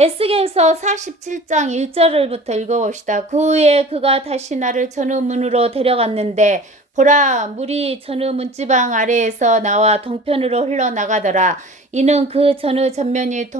에스겔서 47장 1절부터 읽어봅시다. 그 후에 그가 다시 나를 전후 문으로 데려갔는데 보라, 물이 전후 문지방 아래에서 나와 동편으로 흘러나가더라. 이는 그 전후 전면이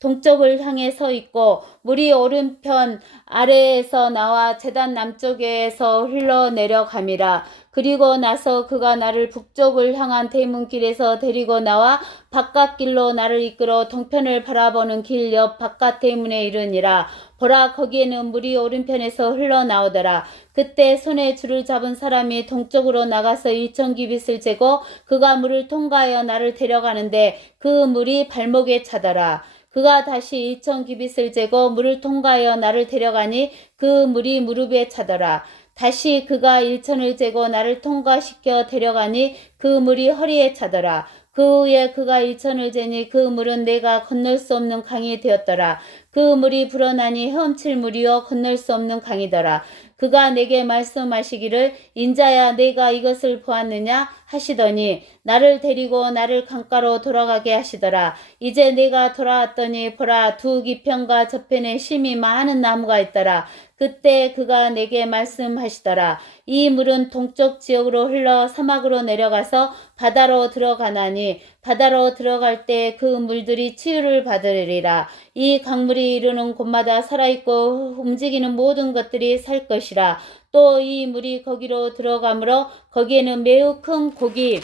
동쪽을 향해 서 있고 물이 오른편 아래에서 나와 제단 남쪽에서 흘러내려감이라. 그리고 나서 그가 나를 북쪽을 향한 대문길에서 데리고 나와 바깥길로 나를 이끌어 동편을 바라보는 길 옆 바깥 대문에 이르니라. 보라, 거기에는 물이 오른편에서 흘러나오더라. 그때 손에 줄을 잡은 사람이 동쪽으로 나가서 1,000규빗을 재고 그가 물을 통과하여 나를 데려가는데 그 물이 발목에 차더라. 그가 다시 1,000규빗을 재고 물을 통과하여 나를 데려가니 그 물이 무릎에 차더라. 다시 그가 1,000을 재고 나를 통과시켜 데려가니 그 물이 허리에 차더라. 그 후에 그가 1,000을 재니 그 물은 내가 건널 수 없는 강이 되었더라. 그 물이 불어나니 헤엄칠 물이요 건널 수 없는 강이더라. 그가 내게 말씀하시기를 인자야 내가 이것을 보았느냐 하시더니 나를 데리고 나를 강가로 돌아가게 하시더라. 이제 내가 돌아왔더니 보라, 두 기편과 저편에 심이 많은 나무가 있더라. 그때 그가 내게 말씀하시더라. 이 물은 동쪽 지역으로 흘러 사막으로 내려가서 바다로 들어가나니 바다로 들어갈 때 그 물들이 치유를 받으리라. 이 강물이 이르는 곳마다 살아있고 움직이는 모든 것들이 살 것이라. 또 이 물이 거기로 들어가므로 거기에는 매우 큰 고기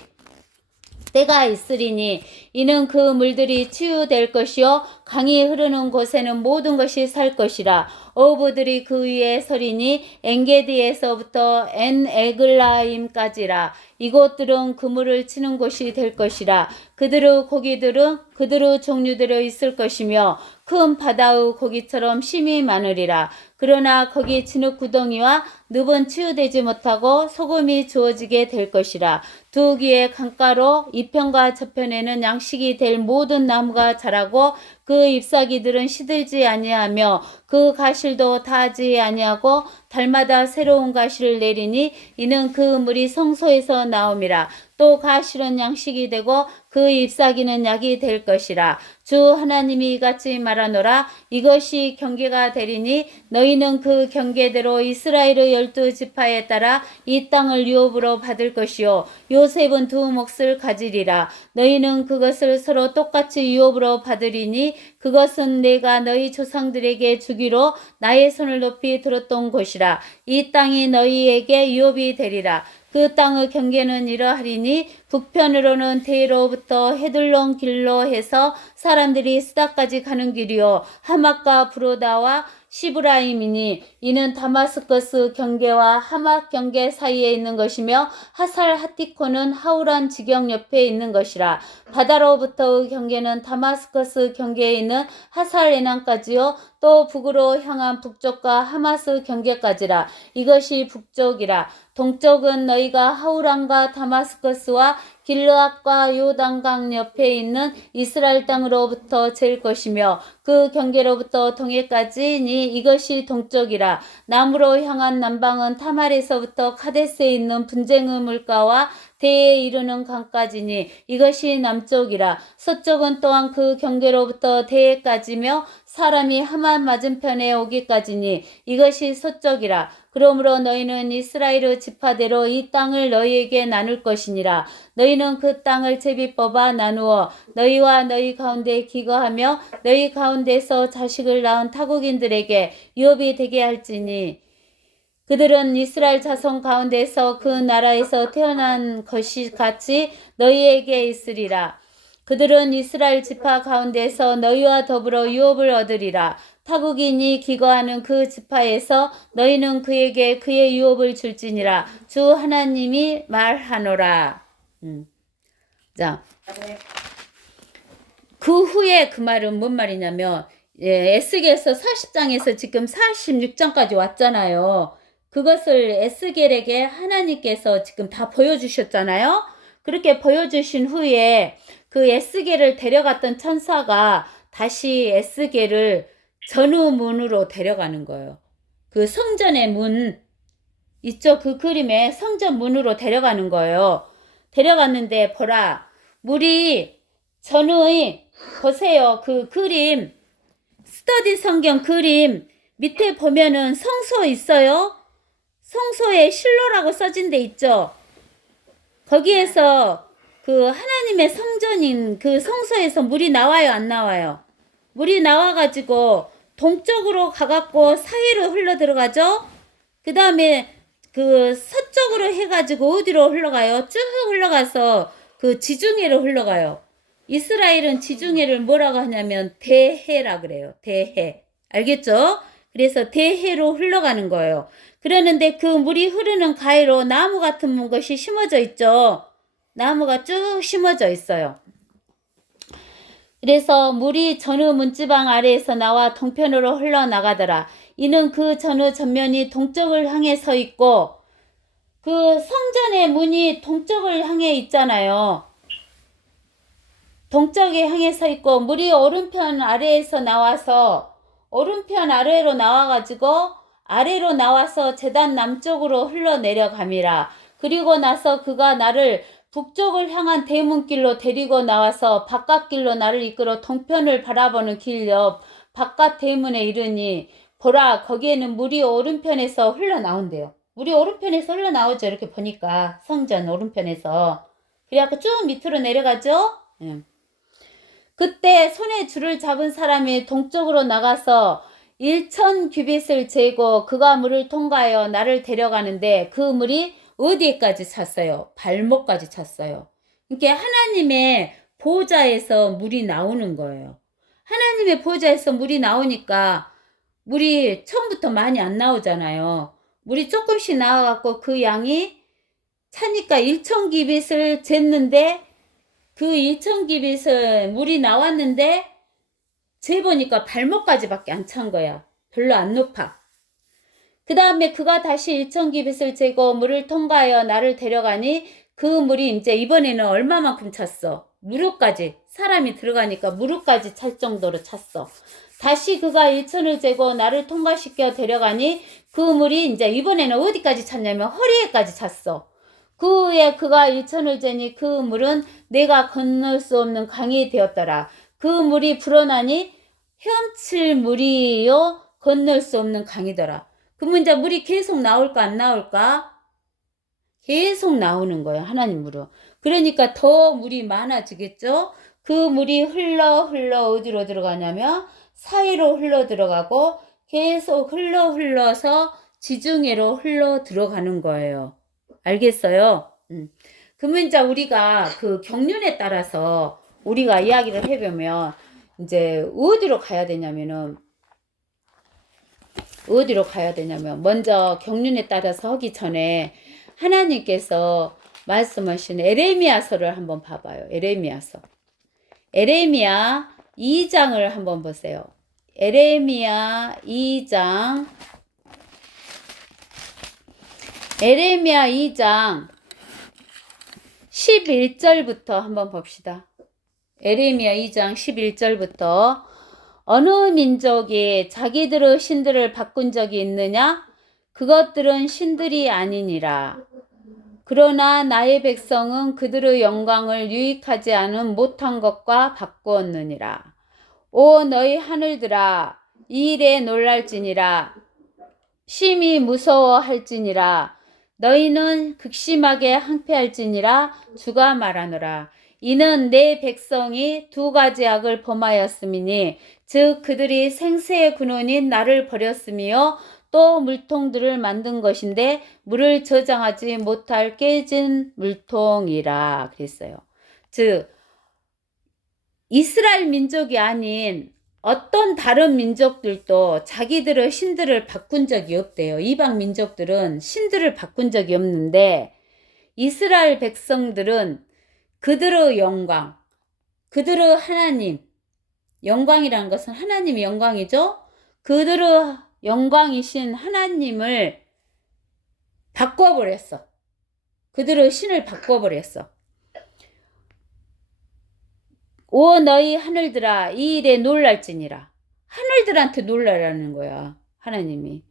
때가 있으리니 이는 그 물들이 치유될 것이요 강이 흐르는 곳에는 모든 것이 살 것이라. 어부들이 그 위에 서리니 엔게디에서부터 엔에글라임까지라. 이곳들은 그물을 치는 곳이 될 것이라. 그들의 고기들은 그들의 종류대로 있을 것이며 큰 바다의 고기처럼 심이 많으리라. 그러나 거기 진흙 구덩이와 늪은 치유되지 못하고 소금이 주어지게 될 것이라. 두 귀의 강가로 이편과 저편에는 양식이 될 모든 나무가 자라고 그 잎사귀들은 시들지 아니하며 그 가실도 다하지 아니하고 달마다 새로운 가시를 내리니 이는 그 물이 성소에서 나옴이라. 또 가실은 양식이 되고 그 잎사귀는 약이 될 것이라. 주 하나님이 이같이 말하노라. 이것이 경계가 되리니 너희는 그 경계대로 이스라엘의 12지파에 따라 이 땅을 유업으로 받을 것이요 요셉은 두 몫을 가지리라. 너희는 그것을 서로 똑같이 유업으로 받으리니 그것은 내가 너희 조상들에게 주기로 나의 손을 높이 들었던 곳이라. 이 땅이 너희에게 유업이 되리라. 그 땅의 경계는 이러하리니 북편으로는 대로부터 헤들론 길로 해서 사람들이 스다까지 가는 길이요 하맛과 브로다와 시브라임이니 이는 다마스커스 경계와 하맛 경계 사이에 있는 것이며 하살 하티코는 하우란 지경 옆에 있는 것이라. 바다로부터의 경계는 다마스커스 경계에 있는 하살 에난까지요 또 북으로 향한 북쪽과 하마스 경계까지라. 이것이 북쪽이라. 동쪽은 너희가 하우란과 다마스커스와 길르앗과 요단강 옆에 있는 이스라엘 땅으로부터 잴 것이며 그 경계로부터 동해까지니 이것이 동쪽이라. 남으로 향한 남방은 타말에서부터 카데스에 있는 분쟁의 물가와 대에 이르는 강까지니 이것이 남쪽이라. 서쪽은 또한 그 경계로부터 대에까지며 사람이 하만 맞은편에 오기까지니 이것이 서쪽이라. 그러므로 너희는 이스라엘의 지파대로 이 땅을 너희에게 나눌 것이니라. 너희는 그 땅을 제비 뽑아 나누어 너희와 너희 가운데 기거하며 너희 가운데서 자식을 낳은 타국인들에게 유업이 되게 할지니 그들은 이스라엘 자손 가운데서 그 나라에서 태어난 것이 같이 너희에게 있으리라. 그들은 이스라엘 지파 가운데서 너희와 더불어 유업을 얻으리라. 타국인이 기거하는 그 지파에서 너희는 그에게 그의 유업을 줄지니라. 주 하나님이 말하노라. 자, 그 후에 그 말은 뭔 말이냐면 에스겔서 40장에서 지금 46장까지 왔잖아요. 그것을 에스겔에게 하나님께서 지금 다 보여주셨잖아요. 그렇게 보여주신 후에 그 에스겔을 데려갔던 천사가 다시 에스겔을 전후문으로 데려가는 거예요. 그 성전의 문 있죠? 그 그림에 성전 문으로 데려가는 거예요. 데려갔는데 보라, 물이 전후의 보세요. 그 그림 스터디 성경 그림 밑에 보면은 성소 있어요. 성소에 실로라고 써진 데 있죠. 거기에서 그 하나님의 성전인 그 성소에서 물이 나와요, 안 나와요? 물이 나와가지고 동쪽으로 가갖고 사이로 흘러 들어가죠. 그 다음에 그 서쪽으로 해가지고 어디로 흘러가요? 쭉 흘러가서 그 지중해로 흘러가요. 이스라엘은 지중해를 뭐라고 하냐면 대해라 그래요. 대해. 알겠죠? 그래서 대해로 흘러가는 거예요. 그러는데 그 물이 흐르는 가해로 나무 같은 것이 심어져 있죠. 나무가 쭉 심어져 있어요. 그래서 물이 전후 문지방 아래에서 나와 동편으로 흘러나가더라. 이는 그 전후 전면이 동쪽을 향해 서 있고 그 성전의 문이 동쪽을 향해 있잖아요. 동쪽에 향해 서 있고 물이 오른편 아래에서 나와서 오른편 아래로 나와가지고 아래로 나와서 제단 남쪽으로 흘러내려감이라. 그리고 나서 그가 나를 북쪽을 향한 대문길로 데리고 나와서 바깥길로 나를 이끌어 동편을 바라보는 길 옆 바깥 대문에 이르니 보라 거기에는 물이 오른편에서 흘러나온대요. 물이 오른편에서 흘러나오죠. 이렇게 보니까 성전 오른편에서. 그래갖고 쭉 밑으로 내려가죠. 그때 손에 줄을 잡은 사람이 동쪽으로 나가서 1000규빗을 재고 그가 물을 통과하여 나를 데려가는데 그 물이 어디에까지 찼어요? 발목까지 찼어요. 그러니까 하나님의 보좌에서 물이 나오는 거예요. 하나님의 보좌에서 물이 나오니까 물이 처음부터 많이 안 나오잖아요. 물이 조금씩 나와갖고 그 양이 차니까 1000규빗을 쟀는데 그 1000규빗을 물이 나왔는데 재보니까 발목까지밖에 안 찬 거야. 별로 안 높아. 그 다음에 그가 다시 1000규빗을 재고 물을 통과하여 나를 데려가니 그 물이 이제 이번에는 얼마만큼 찼어? 무릎까지. 사람이 들어가니까 무릎까지 찰 정도로 찼어. 다시 그가 1000을 재고 나를 통과시켜 데려가니 그 물이 이제 이번에는 어디까지 찼냐면 허리에까지 찼어. 그 후에 그가 1000을 재니 그 물은 내가 건널 수 없는 강이 되었더라. 그 물이 불어나니 헤엄칠 물이요 건널 수 없는 강이더라. 그러면 이제 물이 계속 나올까 안 나올까? 계속 나오는 거예요. 하나님 물은. 그러니까 더 물이 많아지겠죠? 그 물이 흘러 어디로 들어가냐면 사이로 흘러 들어가고 계속 흘러서 지중해로 흘러 들어가는 거예요. 알겠어요? 그러면 이제 우리가 그 경륜에 따라서 우리가 이야기를 해보면 이제 어디로 가야 되냐면 먼저 경륜에 따라서 하기 전에 하나님께서 말씀하신 에레미야서를 한번 봐봐요. 에레미야 2장을 한번 보세요. 에레미야 2장 11절부터 한번 봅시다. 에레미야 2장 11절부터 어느 민족이 자기들의 신들을 바꾼 적이 있느냐? 그것들은 신들이 아니니라. 그러나 나의 백성은 그들의 영광을 유익하지 않은 못한 것과 바꾸었느니라. 오 너희 하늘들아 이 일에 놀랄지니라. 심히 무서워할지니라. 너희는 극심하게 항폐할지니라. 주가 말하노라. 이는 내 백성이 두 가지 악을 범하였음이니 즉 그들이 생새의 근원인 나를 버렸으며 또 물통들을 만든 것인데 물을 저장하지 못할 깨진 물통이라 그랬어요. 즉 이스라엘 민족이 아닌 어떤 다른 민족들도 자기들의 신들을 바꾼 적이 없대요. 이방 민족들은 신들을 바꾼 적이 없는데 이스라엘 백성들은 그들의 영광, 그들의 하나님, 영광이라는 것은 하나님의 영광이죠. 그들의 영광이신 하나님을 바꿔버렸어. 그들의 신을 바꿔버렸어. 오 너희 하늘들아 이 일에 놀랄지니라. 하늘들한테 놀라라는 거야. 하나님이.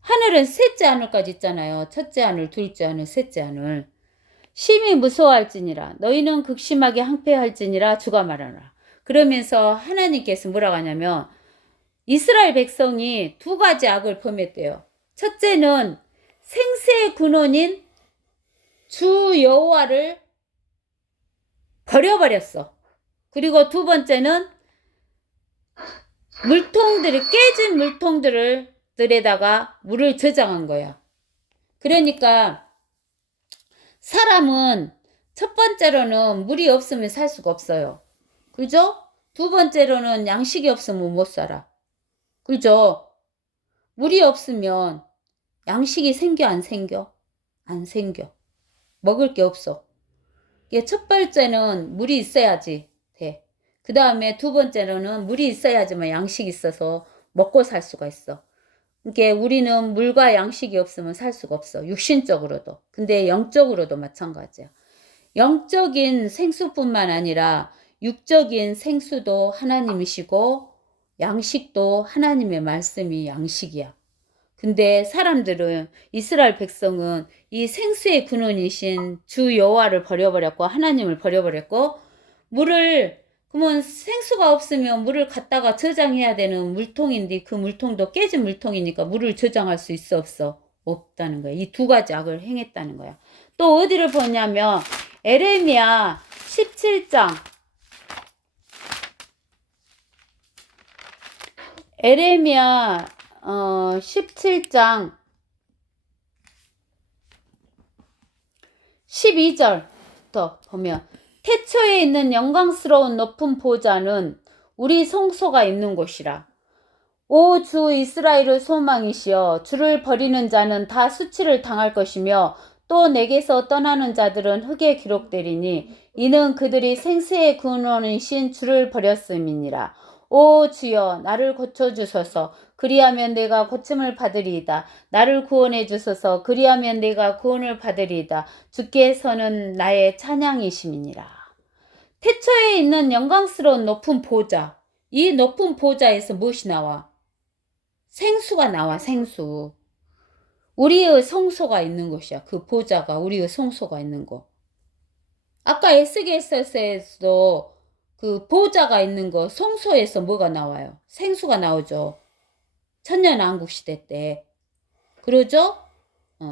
하늘은 셋째 하늘까지 있잖아요. 첫째 하늘, 둘째 하늘, 셋째 하늘. 심히 무서워할지니라. 너희는 극심하게 항폐할지니라. 주가 말하노라. 그러면서 하나님께서 뭐라고 하냐면 이스라엘 백성이 두 가지 악을 범했대요. 첫째는 생수의 근원인 주 여호와를 버려버렸어. 그리고 두 번째는 깨진 물통들에다가 물을 저장한 거야. 그러니까 사람은 첫 번째로는 물이 없으면 살 수가 없어요. 그죠? 두 번째로는 양식이 없으면 못 살아. 그죠? 물이 없으면 양식이 생겨, 안 생겨? 안 생겨. 먹을 게 없어. 첫 번째는 물이 있어야지 돼. 그 다음에 두 번째로는 물이 있어야지만 양식이 있어서 먹고 살 수가 있어. 그러니까 우리는 물과 양식이 없으면 살 수가 없어. 육신적으로도. 근데 영적으로도 마찬가지야. 영적인 생수뿐만 아니라 육적인 생수도 하나님이시고 양식도 하나님의 말씀이 양식이야. 근데 사람들은, 이스라엘 백성은 이 생수의 근원이신 주 여호와를 버려버렸고 하나님을 버려버렸고, 그러면 생수가 없으면 물을 갖다가 저장해야 되는 물통인데 그 물통도 깨진 물통이니까 물을 저장할 수 있어 없어? 없다는 거야. 이 두 가지 악을 행했다는 거야. 또 어디를 보냐면 에레미야 17장 에레미야 17장 12절부터 보면, 태초에 있는 영광스러운 높은 보좌는 우리 성소가 있는 곳이라. 오 주 이스라엘의 소망이시여, 주를 버리는 자는 다 수치를 당할 것이며 또 내게서 떠나는 자들은 흙에 기록되리니 이는 그들이 생수의 근원이신 주를 버렸음이니라. 오 주여, 나를 고쳐주소서. 그리하면 내가 고침을 받으리이다. 나를 구원해 주소서. 그리하면 내가 구원을 받으리이다. 주께서는 나의 찬양이심이니라. 태초에 있는 영광스러운 높은 보좌. 이 높은 보좌에서 무엇이 나와? 생수가 나와. 생수. 우리의 성소가 있는 것이야. 그 보좌가 우리의 성소가 있는 거. 아까 에스겔서에서도 그 보좌가 있는 거, 성소에서 뭐가 나와요? 생수가 나오죠. 천년왕국시대 때. 그러죠?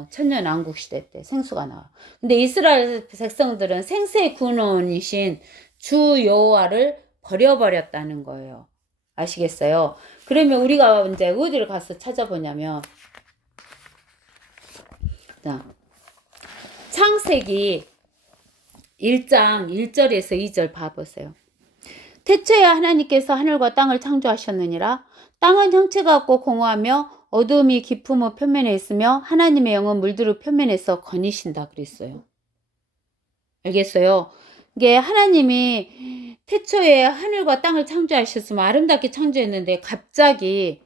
천년왕국시대 때 생수가 나와. 근데 이스라엘 백성들은 생수의 근원이신 주 여호와를 버려버렸다는 거예요. 아시겠어요? 그러면 우리가 이제 어디를 가서 찾아보냐면, 창세기 1장 1절에서 2절 봐보세요. 태초에 하나님께서 하늘과 땅을 창조하셨느니라. 땅은 형체가 없고 공허하며 어두움이 깊음의 표면에 있으며 하나님의 영은 물들의 표면에서 거니신다 그랬어요. 알겠어요? 이게 하나님이 태초에 하늘과 땅을 창조하셨으면 아름답게 창조했는데 갑자기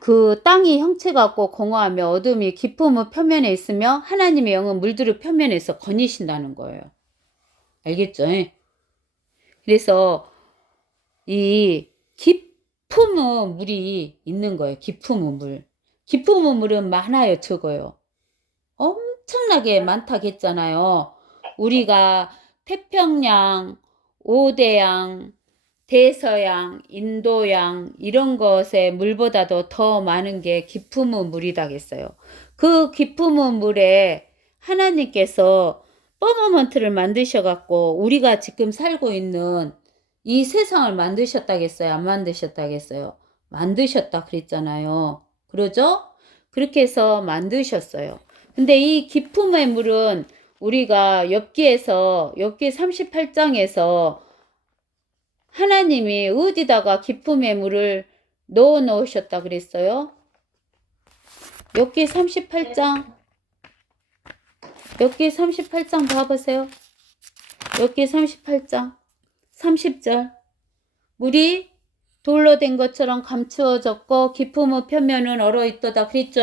그 땅이 형체가 없고 공허하며 어둠이 깊음의 표면에 있으며 하나님의 영은 물들의 표면에서 거니신다는 거예요. 알겠죠? 그래서 이 깊음의 물이 있는 거예요. 깊음의 물. 깊음의 물은 많아요, 적어요? 엄청나게 많다겠잖아요. 우리가 태평양, 오대양, 대서양, 인도양 이런 것의 물보다도 더 많은 게 깊음의 물이다겠어요. 그 깊음의 물에 하나님께서 퍼머먼트를 만드셔갖고 우리가 지금 살고 있는 이 세상을 만드셨다겠어요? 안 만드셨다겠어요? 만드셨다 그랬잖아요. 그러죠? 그렇게 해서 만드셨어요. 근데 이 깊음의 물은 우리가 욥기 38장에서 하나님이 어디다가 깊음의 물을 넣어 놓으셨다 그랬어요? 욥기 38장 봐보세요. 욥기 38장 30절. 물이 돌로 된 것처럼 감추어졌고 깊음의 표면은 얼어있도다 그랬죠?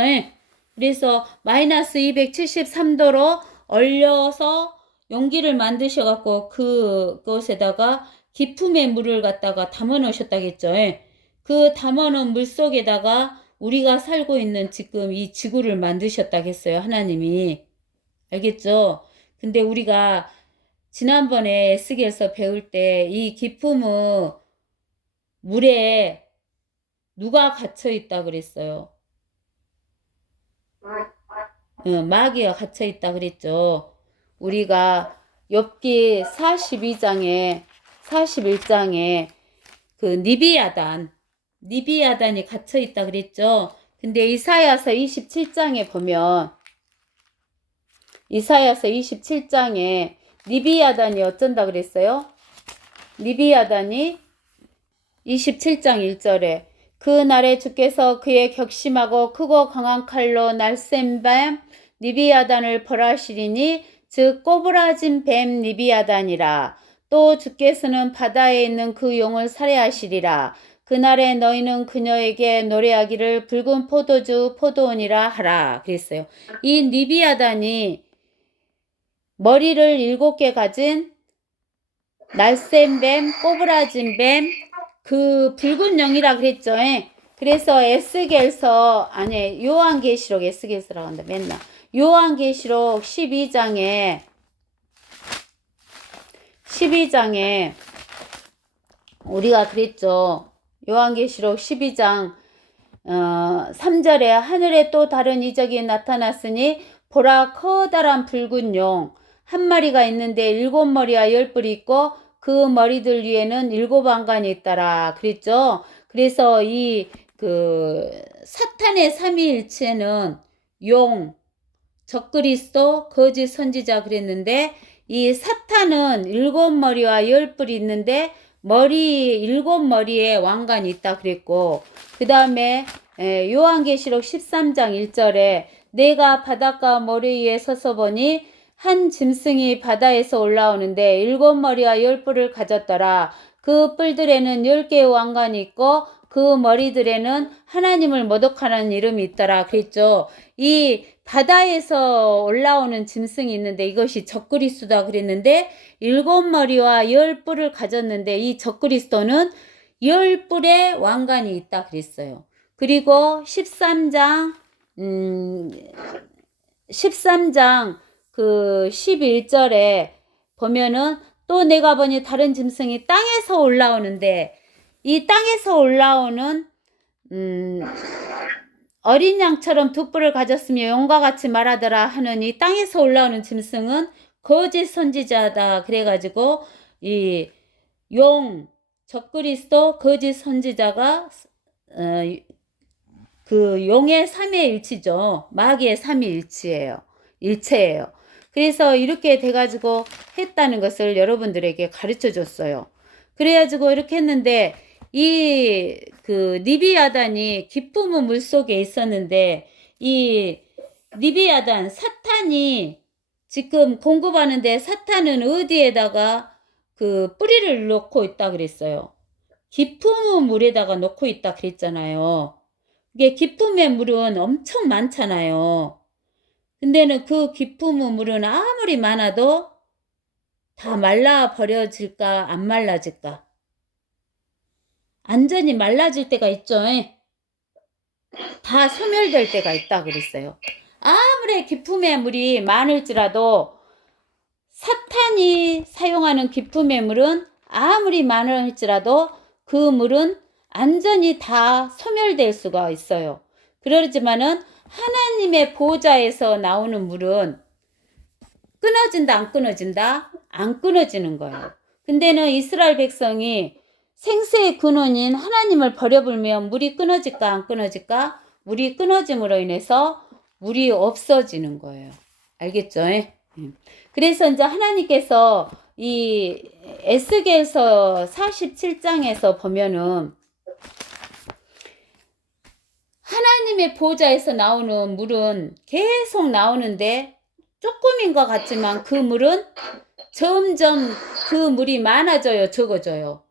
그래서 마이너스 273도로 얼려서 용기를 만드셔갖고 그것에다가 깊음의 물을 갖다가 담아 놓으셨다겠죠? 그 담아 놓은 물 속에다가 우리가 살고 있는 지금 이 지구를 만드셨다겠어요? 하나님이. 알겠죠? 근데 우리가 지난번에 에스겔서 배울 때 이 깊음의 물에 누가 갇혀 있다 그랬어요? 마귀가 갇혀 있다 그랬죠. 우리가 욥기 42장에 41장에 그 니비야단이 갇혀 있다 그랬죠. 근데 이사야서 27장에 보면 이사야서 27장에 니비야단이 어쩐다 그랬어요? 니비야단이 27장 1절에 그 날에 주께서 그의 격심하고 크고 강한 칼로 날쌘 뱀 니비야단을 벌하시리니 즉 꼬부라진 뱀 니비야단이라. 또 주께서는 바다에 있는 그 용을 살해하시리라. 그날에 너희는 그녀에게 노래하기를 붉은 포도주 포도원이라 하라 그랬어요. 이 니비야단이 머리를 7개 가진 날쌘 뱀, 꼬부라진 뱀, 그 붉은 영이라 그랬죠. 그래서 요한계시록 에스겔서라고 한다 맨날. 요한계시록 12장에 우리가 그랬죠. 요한계시록 12장 3절에 하늘에 또 다른 이적이 나타났으니 보라 커다란 붉은 용 한 마리가 있는데 7머리와 10뿔이 있고 그 머리들 위에는 7왕관이 있더라 그랬죠. 그래서 이 사탄의 삼위일체는 용, 적그리스도, 거짓 선지자 그랬는데 이 사탄은 7머리와 10뿔이 있는데 7머리에 왕관이 있다 그랬고 그 다음에 요한계시록 13장 1절에 내가 바닷가 모래 위에 서서 보니 한 짐승이 바다에서 올라오는데 7머리와 10뿔을 가졌더라. 그 뿔들에는 10개의 왕관이 있고 그 머리들에는 하나님을 모독하는 이름이 있더라 그랬죠. 이 바다에서 올라오는 짐승이 있는데 이것이 적그리스도다 그랬는데 7머리와 10뿔을 가졌는데 이 적그리스도는 10뿔의 왕관이 있다 그랬어요. 그리고 13장 그 11절에 보면은 또 내가 보니 다른 짐승이 땅에서 올라오는데 이 땅에서 올라오는 어린 양처럼 두 뿔을 가졌으며 용과 같이 말하더라 하는 이 땅에서 올라오는 짐승은 거짓 선지자다 그래가지고 이 용, 적그리스도, 거짓 선지자가 그 용의 삼위일치죠. 마귀의 삼위일체예요. 그래서 이렇게 돼가지고 했다는 것을 여러분들에게 가르쳐 줬어요. 그래가지고 이렇게 했는데 이 니비야단이 기쁨의 물속에 있었는데 이 니비야단 사탄이 지금 공급하는데 사탄은 어디에다가 그 뿌리를 놓고 있다 그랬어요. 기쁨의 물에다가 놓고 있다 그랬잖아요. 이게 기쁨의 물은 엄청 많잖아요. 근데는 그 기쁨의 물은 아무리 많아도 다 말라 버려질까 안 말라질까? 완전히 말라질 때가 있죠. 다 소멸될 때가 있다 그랬어요. 아무리 기쁨의 물이 많을지라도 사탄이 사용하는 기쁨의 물은 아무리 많을지라도 그 물은 완전히 다 소멸될 수가 있어요. 그러지만은 하나님의 보좌에서 나오는 물은 끊어진다 안 끊어진다? 안 끊어지는 거예요. 근데는 이스라엘 백성이 생수의 근원인 하나님을 버려불면 물이 끊어질까 안 끊어질까? 물이 끊어짐으로 인해서 물이 없어지는 거예요. 알겠죠? 그래서 이제 하나님께서 이 에스겔서 47장에서 보면은 하나님의 보좌에서 나오는 물은 계속 나오는데 조금인 것 같지만 그 물은 점점 그 물이 많아져요, 적어져요.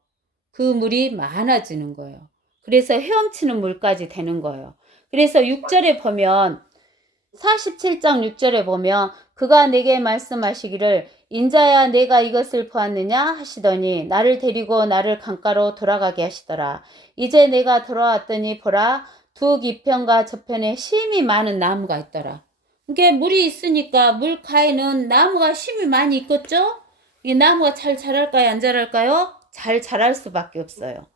그 물이 많아지는 거예요. 그래서 헤엄치는 물까지 되는 거예요. 그래서 6절에 보면 47장 6절에 보면 그가 내게 말씀하시기를 인자야 내가 이것을 보았느냐 하시더니 나를 데리고 나를 강가로 돌아가게 하시더라. 이제 내가 돌아왔더니 보라 두 기편과 저편에 심이 많은 나무가 있더라. 이게 물이 있으니까 물가에는 나무가 심이 많이 있겠죠? 이 나무가 잘 자랄까요? 안 자랄까요? 잘 자랄 수밖에 없어요.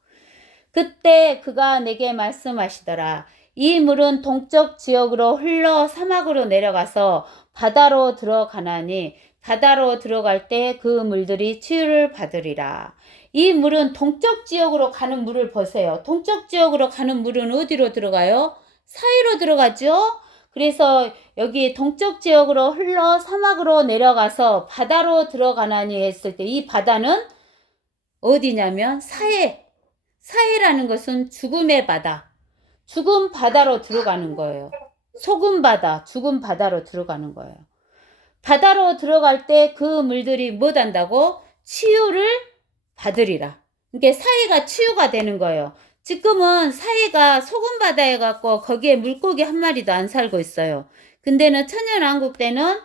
그때 그가 내게 말씀하시더라. 이 물은 동쪽 지역으로 흘러 사막으로 내려가서 바다로 들어가나니 바다로 들어갈 때 그 물들이 치유를 받으리라. 이 물은 동쪽 지역으로 가는 물을 보세요. 동쪽 지역으로 가는 물은 어디로 들어가요? 사이로 들어가죠? 그래서 여기 동쪽 지역으로 흘러 사막으로 내려가서 바다로 들어가나니 했을 때 이 바다는 어디냐면 사해. 사해라는 것은 죽음의 바다. 죽음 바다로 들어가는 거예요. 소금 바다, 죽음 바다로 들어가는 거예요. 바다로 들어갈 때 그 물들이 뭐 한다고? 치유를 받으리라. 이게 사해가 치유가 되는 거예요. 지금은 사해가 소금 바다에 갖고 거기에 물고기 한 마리도 안 살고 있어요. 근데는 천년왕국 때는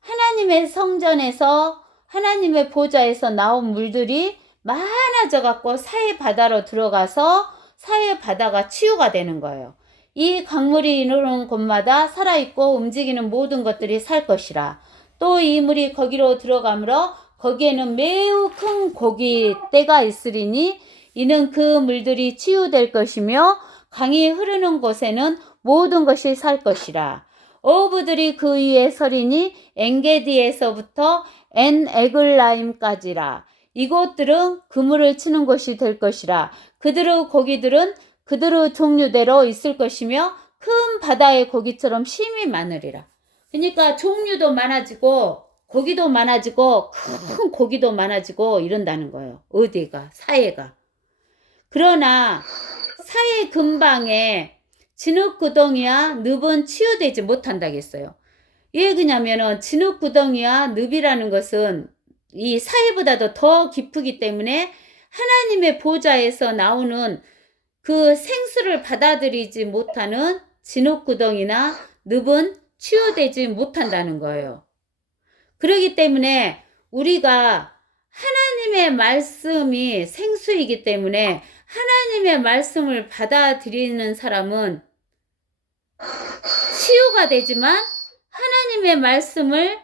하나님의 성전에서 하나님의 보좌에서 나온 물들이 많아져 갖고 사해 바다로 들어가서 사해 바다가 치유가 되는 거예요. 이 강물이 이르는 곳마다 살아있고 움직이는 모든 것들이 살 것이라. 또 이 물이 거기로 들어가므로 거기에는 매우 큰 고기 떼가 있으리니 이는 그 물들이 치유될 것이며 강이 흐르는 곳에는 모든 것이 살 것이라. 어부들이 그 위에 서리니 엔게디에서부터 엔에글라임까지라. 이곳들은 그물을 치는 곳이 될 것이라. 그들의 고기들은 그들의 종류대로 있을 것이며 큰 바다의 고기처럼 심이 많으리라. 그러니까 종류도 많아지고 고기도 많아지고 큰 고기도 많아지고 이런다는 거예요. 어디가? 사해가. 그러나 사해 근방에 진흙구덩이와 늪은 치유되지 못한다겠어요. 왜 그러냐면은 진흙구덩이와 늪이라는 것은 이 사해보다도 더 깊기 때문에 하나님의 보좌에서 나오는 그 생수를 받아들이지 못하는 진흙구덩이나 늪은 치유되지 못한다는 거예요. 그렇기 때문에 우리가 하나님의 말씀이 생수이기 때문에 하나님의 말씀을 받아들이는 사람은 치유가 되지만 하나님의 말씀을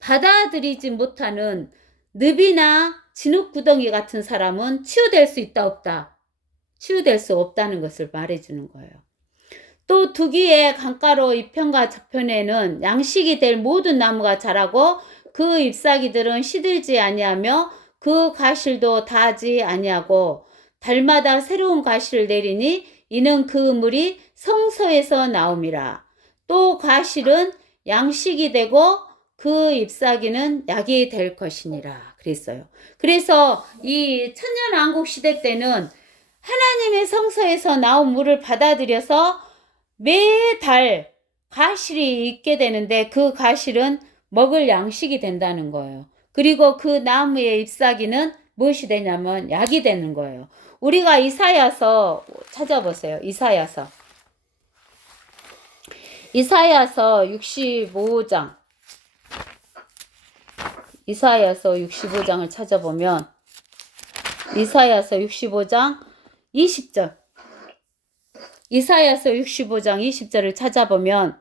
받아들이지 못하는 늪이나 진흙구덩이 같은 사람은 치유될 수 있다 없다? 치유될 수 없다는 것을 말해주는 거예요. 또 두기의 강가로 이편과 저편에는 양식이 될 모든 나무가 자라고 그 잎사귀들은 시들지 아니하며 그 가실도 다하지 아니하고 달마다 새로운 가시를 내리니 이는 그 물이 성소에서 나옴이라. 또 가실은 양식이 되고 그 잎사귀는 약이 될 것이니라 그랬어요. 그래서 이 천년왕국 시대 때는 하나님의 성소에서 나온 물을 받아들여서 매달 가실이 있게 되는데 그 가실은 먹을 양식이 된다는 거예요. 그리고 그 나무의 잎사귀는 무엇이 되냐면 약이 되는 거예요. 우리가 이사야서 찾아보세요. 이사야서 65장 이사야서 65장을 찾아보면 이사야서 65장 20절 이사야서 65장 20절을 찾아보면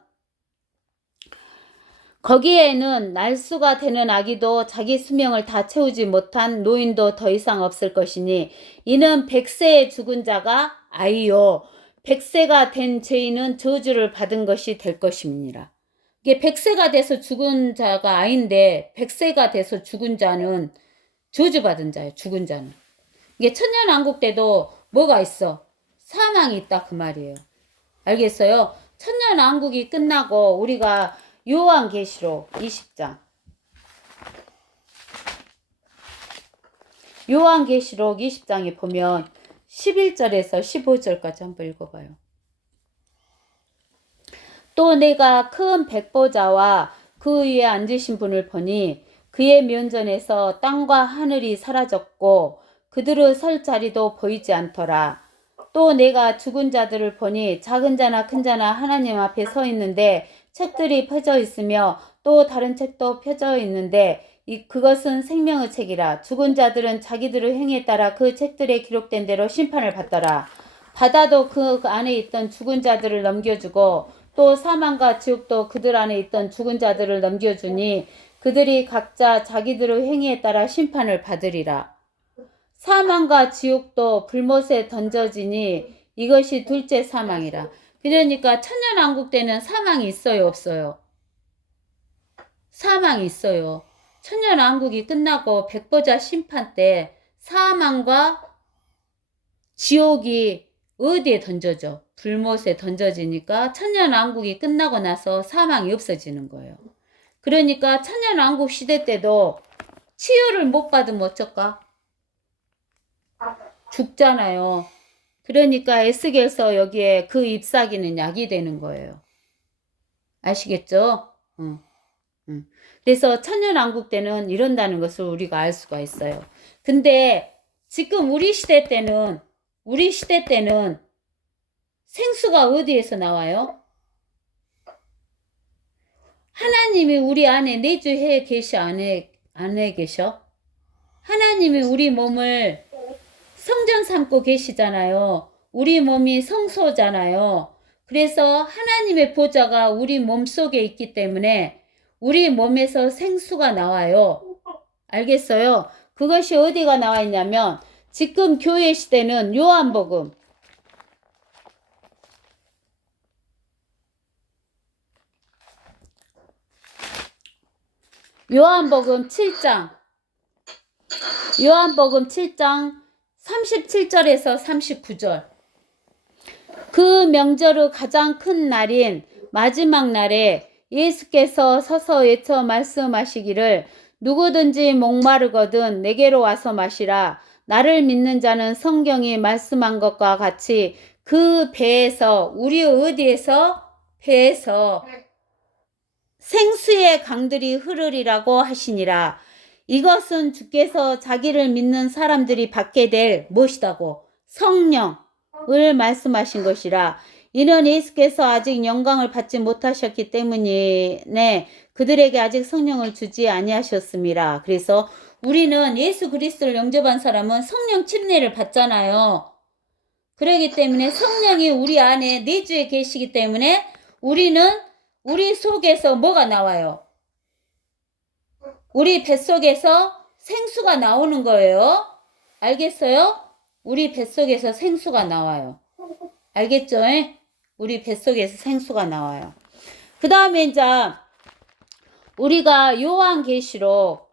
거기에는 날수가 되는 아기도 자기 수명을 다 채우지 못한 노인도 더 이상 없을 것이니 이는 100세에 죽은 자가 아이요 100세가 된 죄인은 저주를 받은 것이 될 것입니다. 이게 100세가 돼서 죽은 자가 아인데 100세가 돼서 죽은 자는 저주받은 자예요. 죽은 자는. 이게 천년왕국 때도 뭐가 있어? 사망이 있다 그 말이에요. 알겠어요? 천년왕국이 끝나고 우리가 요한계시록 20장 요한계시록 20장에 보면 11절에서 15절까지 한번 읽어봐요. 또 내가 큰 백보자와 그 위에 앉으신 분을 보니 그의 면전에서 땅과 하늘이 사라졌고 그들의 설 자리도 보이지 않더라. 또 내가 죽은 자들을 보니 작은 자나 큰 자나 하나님 앞에 서 있는데 책들이 펴져 있으며 또 다른 책도 펴져 있는데 그것은 생명의 책이라. 죽은 자들은 자기들의 행위에 따라 그 책들에 기록된 대로 심판을 받더라. 바다도 그 안에 있던 죽은 자들을 넘겨주고 또 사망과 지옥도 그들 안에 있던 죽은 자들을 넘겨주니 그들이 각자 자기들의 행위에 따라 심판을 받으리라. 사망과 지옥도 불못에 던져지니 이것이 둘째 사망이라. 그러니까 천년왕국 때는 사망이 있어요, 없어요? 사망이 있어요. 천년왕국이 끝나고 백보자 심판 때 사망과 지옥이 어디에 던져져? 불못에 던져지니까 천년왕국이 끝나고 나서 사망이 없어지는 거예요. 그러니까 천년왕국 시대 때도 치유를 못 받으면 어쩔까? 죽잖아요. 그러니까 에스겔서 여기에 그 잎사귀는 약이 되는 거예요. 아시겠죠? 그래서 천년왕국 때는 이런다는 것을 우리가 알 수가 있어요. 근데 지금 우리 시대 때는 생수가 어디에서 나와요? 하나님이 우리 안에 내주해 계셔, 안에 계셔? 하나님이 우리 몸을 성전 삼고 계시잖아요. 우리 몸이 성소잖아요. 그래서 하나님의 보좌가 우리 몸 속에 있기 때문에 우리 몸에서 생수가 나와요. 알겠어요? 그것이 어디가 나와 있냐면 지금 교회 시대는 요한복음 7장 37절에서 39절. 그 명절의 가장 큰 날인 마지막 날에 예수께서 서서 외쳐 말씀하시기를 누구든지 목마르거든 내게로 와서 마시라. 나를 믿는 자는 성경이 말씀한 것과 같이 그 배에서, 우리 어디에서? 배에서 생수의 강들이 흐르리라고 하시니라. 이것은 주께서 자기를 믿는 사람들이 받게 될 무엇이다고? 성령을 말씀하신 것이라. 이는 예수께서 아직 영광을 받지 못하셨기 때문이네 그들에게 아직 성령을 주지 아니하셨습니다. 그래서 우리는 예수 그리스도를 영접한 사람은 성령 침례를 받잖아요. 그렇기 때문에 성령이 우리 안에 내주에 계시기 때문에 우리는 우리 속에서 뭐가 나와요? 우리 뱃속에서 생수가 나오는 거예요. 알겠어요? 우리 뱃속에서 생수가 나와요. 알겠죠? 우리 뱃속에서 생수가 나와요. 그 다음에 이제 우리가 요한계시록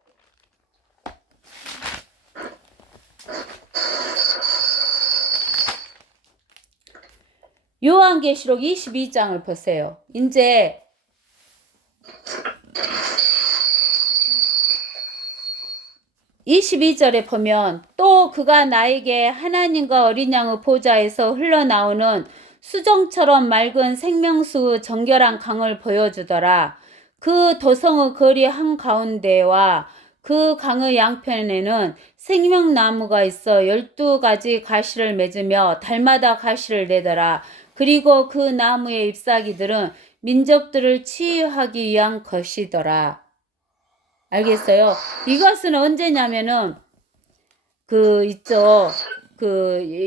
요한계시록 22장을 보세요. 이제 (22절에) 보면 또 그가 나에게 하나님과 어린 양의 보좌에서 흘러나오는 수정처럼 맑은 생명수 정결한 강을 보여주더라. 그 도성의 거리 한가운데와 그 강의 양편에는 생명나무가 있어 12가지 가시를 맺으며 달마다 가시를 내더라. 그리고 그 나무의 잎사귀들은 민족들을 치유하기 위한 것이더라. 알겠어요? 이것은 언제냐면은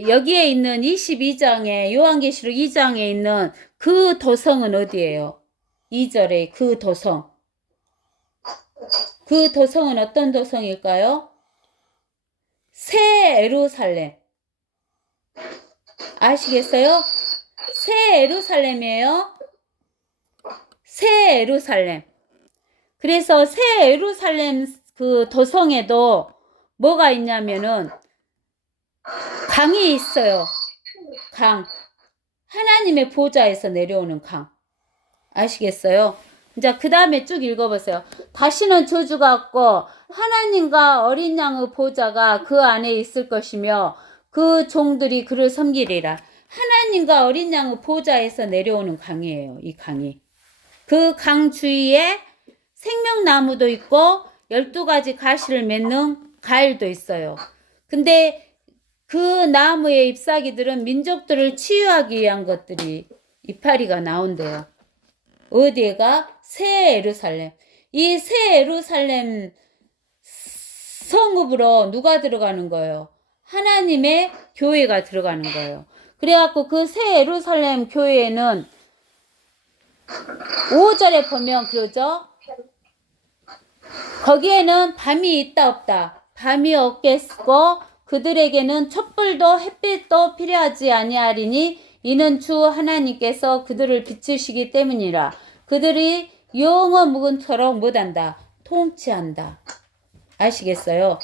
여기에 있는 22장에 요한계시록 2장에 있는 그 도성은 어디예요? 2절에 그 도성. 그 도성은 어떤 도성일까요? 새 예루살렘. 아시겠어요? 새 예루살렘이에요. 새 예루살렘. 그래서 새 예루살렘 그 도성에도 뭐가 있냐면은 강이 있어요. 강. 하나님의 보좌에서 내려오는 강. 아시겠어요? 이제 그 다음에 쭉 읽어보세요. 다시는 저주가 없고 하나님과 어린 양의 보좌가 그 안에 있을 것이며 그 종들이 그를 섬기리라. 하나님과 어린 양의 보좌에서 내려오는 강이에요. 이 강이. 그 강 주위에 생명나무도 있고 12가지 가시를 맺는 가일도 있어요. 근데 그 나무의 잎사귀들은 민족들을 치유하기 위한 것들이 이파리가 나온대요. 어디에가? 새 예루살렘. 이 새 예루살렘 성읍으로 누가 들어가는 거예요? 하나님의 교회가 들어가는 거예요. 그래갖고 그 새 예루살렘 교회에는 5절에 보면 그러죠. 거기에는 밤이 있다 없다. 밤이 없겠고 그들에게는 촛불도 햇빛도 필요하지 아니하리니 이는 주 하나님께서 그들을 비추시기 때문이라. 그들이 영원 묵은토록 못한다. 통치한다. 아시겠어요?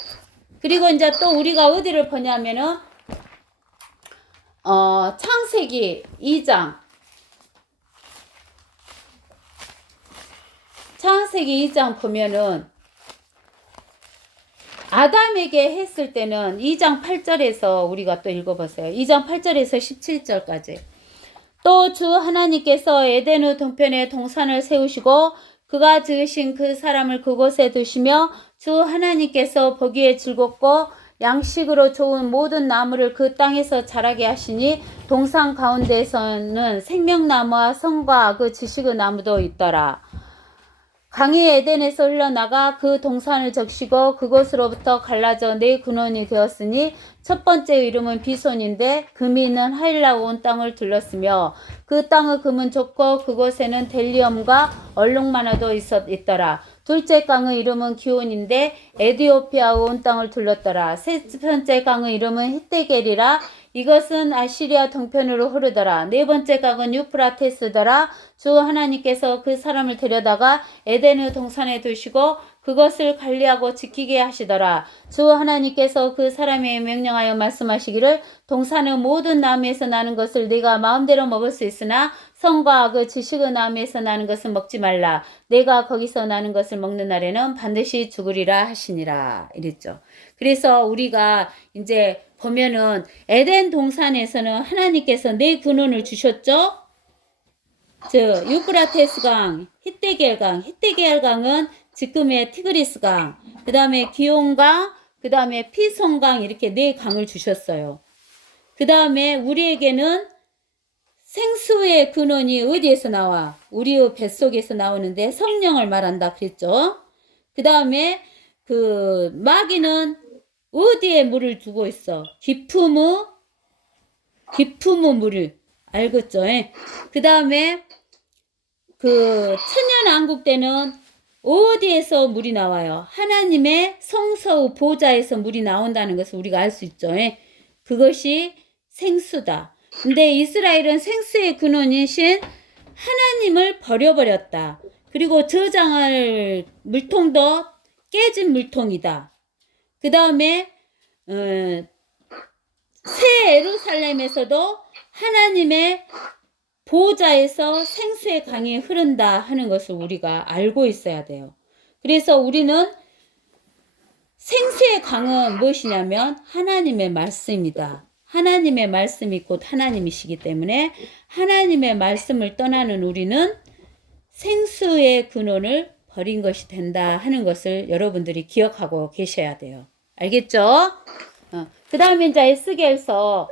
그리고 이제 또 우리가 어디를 보냐면은 창세기 2장. 창세기 2장 보면은 아담에게 했을 때는 2장 8절에서 우리가 또 읽어보세요. 2장 8절에서 17절까지. 또 주 하나님께서 에덴의 동편에 동산을 세우시고 그가 지으신 그 사람을 그곳에 두시며 주 하나님께서 보기에 즐겁고 양식으로 좋은 모든 나무를 그 땅에서 자라게 하시니 동산 가운데에서는 생명나무와 선과 악의 지식의 나무도 있더라. 강이 에덴에서 흘러나가 그 동산을 적시고 그곳으로부터 갈라져 네 근원이 되었으니 첫 번째 이름은 비손인데 금이 있는 하일라 온 땅을 둘렀으며 그 땅의 금은 좋고 그곳에는 델리엄과 얼룩마나도 있더라. 둘째 강의 이름은 기온인데 에디오피아 온 땅을 둘렀더라. 세 번째 강의 이름은 히데겔이라. 이것은 아시리아 동편으로 흐르더라. 네 번째 강은 유프라테스더라. 주 하나님께서 그 사람을 데려다가 에덴의 동산에 두시고 그것을 관리하고 지키게 하시더라. 주 하나님께서 그 사람에게 명령하여 말씀하시기를 동산의 모든 나무에서 나는 것을 네가 마음대로 먹을 수 있으나 선과 악의 지식의 나무에서 나는 것은 먹지 말라. 내가 거기서 나는 것을 먹는 날에는 반드시 죽으리라 하시니라. 이랬죠. 그래서 우리가 이제 보면은 에덴 동산에서는 하나님께서 네 근원을 주셨죠. 즉 유프라테스 강, 히데겔 강, 히데겔 강은 지금의 티그리스 강, 그 다음에 기온 강, 그 다음에 피손 강 이렇게 네 강을 주셨어요. 그 다음에 우리에게는 생수의 근원이 어디에서 나와? 우리의 뱃속에서 나오는데 성령을 말한다 그랬죠. 그 다음에 그 마귀는 어디에 물을 두고 있어? 깊음의 물을 알겠죠? 그 다음에 그 천년왕국 때는 어디에서 물이 나와요? 하나님의 성소의 보좌에서 물이 나온다는 것을 우리가 알 수 있죠. 그것이 생수다. 근데 이스라엘은 생수의 근원이신 하나님을 버려버렸다. 그리고 저장할 물통도 깨진 물통이다. 그 다음에 새 예루살렘에서도 하나님의 보호자에서 생수의 강이 흐른다 하는 것을 우리가 알고 있어야 돼요. 그래서 우리는 생수의 강은 무엇이냐면 하나님의 말씀이다. 하나님의 말씀이 곧 하나님이시기 때문에 하나님의 말씀을 떠나는 우리는 생수의 근원을 버린 것이 된다 하는 것을 여러분들이 기억하고 계셔야 돼요. 알겠죠? 그 다음에 이제 에스겔서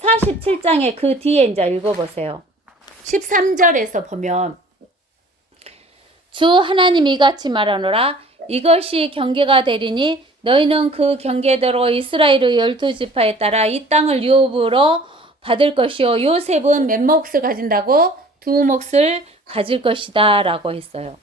47장에 그 뒤에 이제 읽어보세요. 13절에서 보면 주 하나님이 이같이 말하노라. 이것이 경계가 되리니 너희는 그 경계대로 이스라엘의 12지파에 따라 이 땅을 유업으로 받을 것이요 요셉은 몇 몫을 가진다고? 2몫을 가질 것이다 라고 했어요.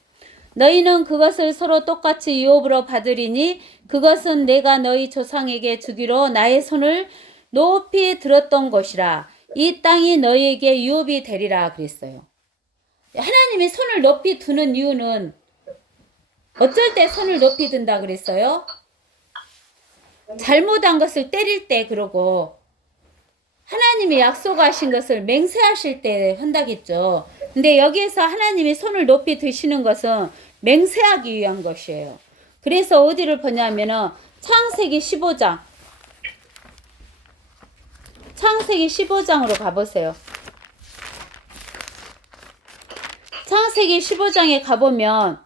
너희는 그것을 서로 똑같이 유업으로 받으리니 그것은 내가 너희 조상에게 주기로 나의 손을 높이 들었던 것이라. 이 땅이 너희에게 유업이 되리라 그랬어요. 하나님이 손을 높이 두는 이유는 어쩔 때 손을 높이 든다 그랬어요? 잘못한 것을 때릴 때 그러고 하나님이 약속하신 것을 맹세하실 때 한다겠죠. 근데 여기에서 하나님이 손을 높이 드시는 것은 맹세하기 위한 것이에요. 그래서 어디를 보냐면은 창세기 15장. 창세기 15장으로 가보세요. 창세기 15장에 가보면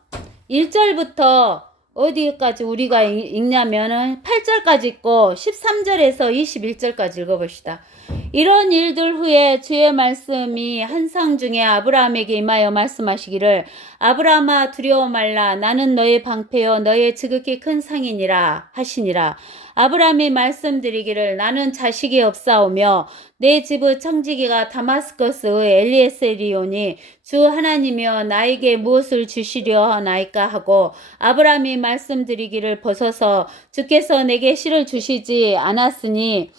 1절부터 어디까지 우리가 읽냐면은 8절까지 있고 13절에서 21절까지 읽어봅시다. 이런 일들 후에 주의 말씀이 한상 중에 아브라함에게 임하여 말씀하시기를 아브라함아 두려워 말라 나는 너의 방패요 너의 지극히 큰 상이니라 하시니라. 아브라함이 말씀드리기를 나는 자식이 없사오며 내 집의 청지기가 다마스커스의 엘리에셀이오니 주 하나님이여 나에게 무엇을 주시려 하나이까 하고 아브라함이 말씀드리기를 벗어서 주께서 내게 씨를 주시지 않았으니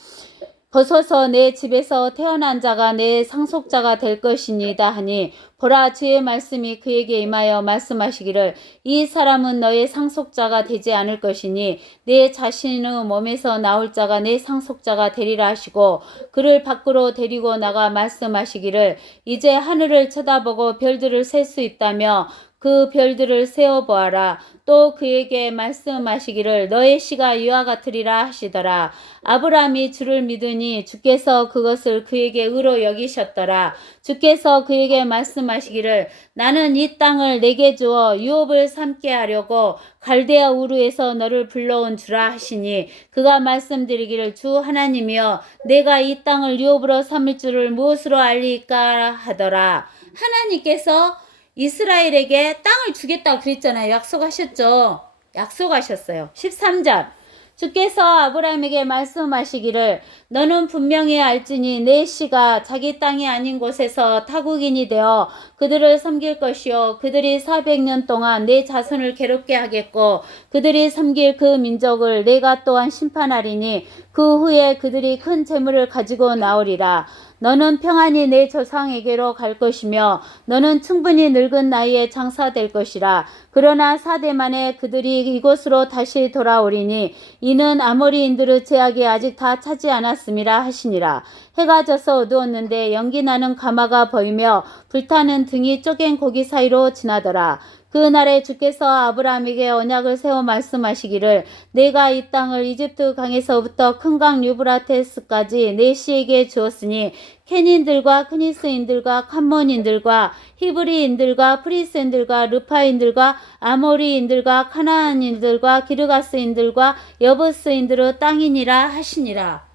벗어서 내 집에서 태어난 자가 내 상속자가 될 것이니다 하니 보라 주의 말씀이 그에게 임하여 말씀하시기를 이 사람은 너의 상속자가 되지 않을 것이니 내 자신의 몸에서 나올 자가 내 상속자가 되리라 하시고 그를 밖으로 데리고 나가 말씀하시기를 이제 하늘을 쳐다보고 별들을 셀 수 있다며 그 별들을 세어보아라. 또 그에게 말씀하시기를 너의 씨가 이와 같으리라 하시더라. 아브라함이 주를 믿으니 주께서 그것을 그에게 의로 여기셨더라. 주께서 그에게 말씀하시기를 나는 이 땅을 내게 주어 유업을 삼게 하려고 갈대아 우르에서 너를 불러온 주라 하시니 그가 말씀드리기를 주 하나님이여 내가 이 땅을 유업으로 삼을 줄을 무엇으로 알리까 하더라. 하나님께서 이스라엘에게 땅을 주겠다고 그랬잖아요. 약속하셨죠. 약속하셨어요. 13절 주께서 아브라함에게 말씀하시기를 너는 분명히 알지니 내 씨가 자기 땅이 아닌 곳에서 타국인이 되어 그들을 섬길 것이요 그들이 400년 동안 내 자손을 괴롭게 하겠고 그들이 섬길 그 민족을 내가 또한 심판하리니 그 후에 그들이 큰 재물을 가지고 나오리라. 너는 평안히 내 조상에게로 갈 것이며 너는 충분히 늙은 나이에 장사될 것이라. 그러나 4대 만에 그들이 이곳으로 다시 돌아오리니 이는 아모리인들의 제약이 아직 다 차지 않았음이라 하시니라. 해가 져서 어두웠는데 연기나는 가마가 보이며 불타는 등이 쪼갠 고기 사이로 지나더라. 그날에 주께서 아브라함에게 언약을 세워 말씀하시기를 내가 이 땅을 이집트 강에서부터 큰 강 유브라테스까지 내 씨에게 주었으니 케닌들과 크니스인들과 캄몬인들과 히브리인들과 프리스인들과 르파인들과 아모리인들과 카나안인들과 기르가스인들과 여부스인들의 땅이니라 하시니라.